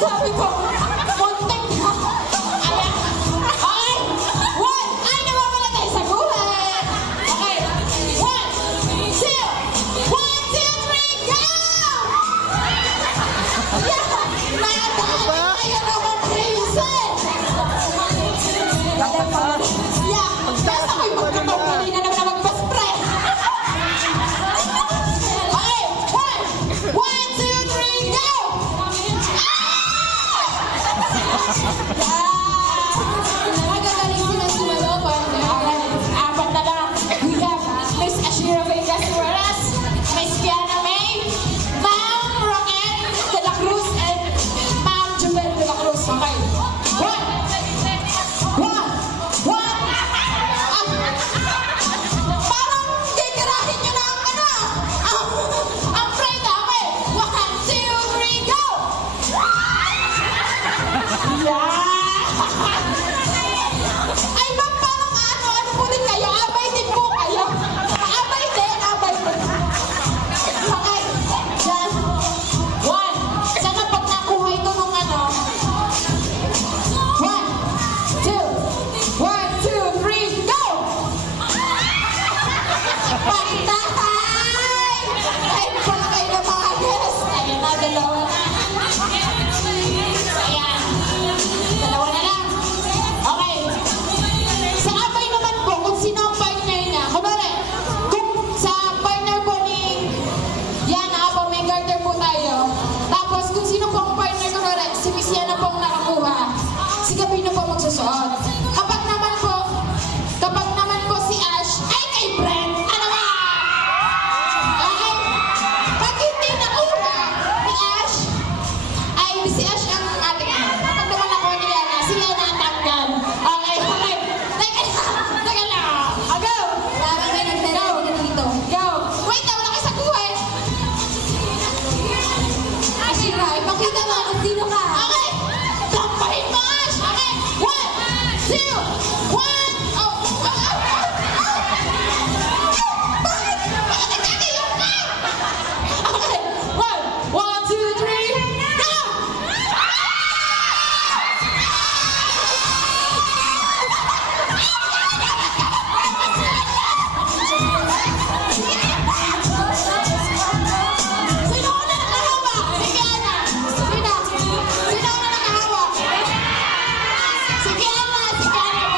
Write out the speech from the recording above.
sabi ko, muntik na. Ayan. Okay. One. Ay, nawawala tayo sa gulat. Okay. One, two. One, two, three, go! Yeah. Nadali kayo naman, Hazel. Yeah. Basta ko'y magkatawili na naman na magpaspray. Okay. One, two, three, go! Magagaling sila sumalo, partner. Apat na lang. We have Miss Ashira Vega Suarez, Miss Kiana May, Ma'am Roquel de la Cruz, and Ma'am Jubel de la Cruz. Okay. One. Parang gigirahin nyo na ang ano. Ang prenda. Okay. One, two, three, go! Yeah! Ay, ma'am, parang ano po din kayo? Abay din po kayo. Abay din. Okay. Yan. One. Sana pag nakuha ito nung ano. One, two. One, two, three, go! Pantay! Ay, pala kayo ng mga guest. Ayun na, dalawa na. Ayan. Dalawa na lang. Okay. Sa abay naman po, kung sino ang partner niya. Kumari, kung sa partner po ni Yana, po may garter po tayo. Tapos kung sino po ang partner, kumari, si Miss Yana po ang nakakuha. Si Gabino po magsusuot. Kapag naman po si Ash, ay kay Brent. Ano ba? Okay? Pag hindi nakuha ni Ash, ay si Ash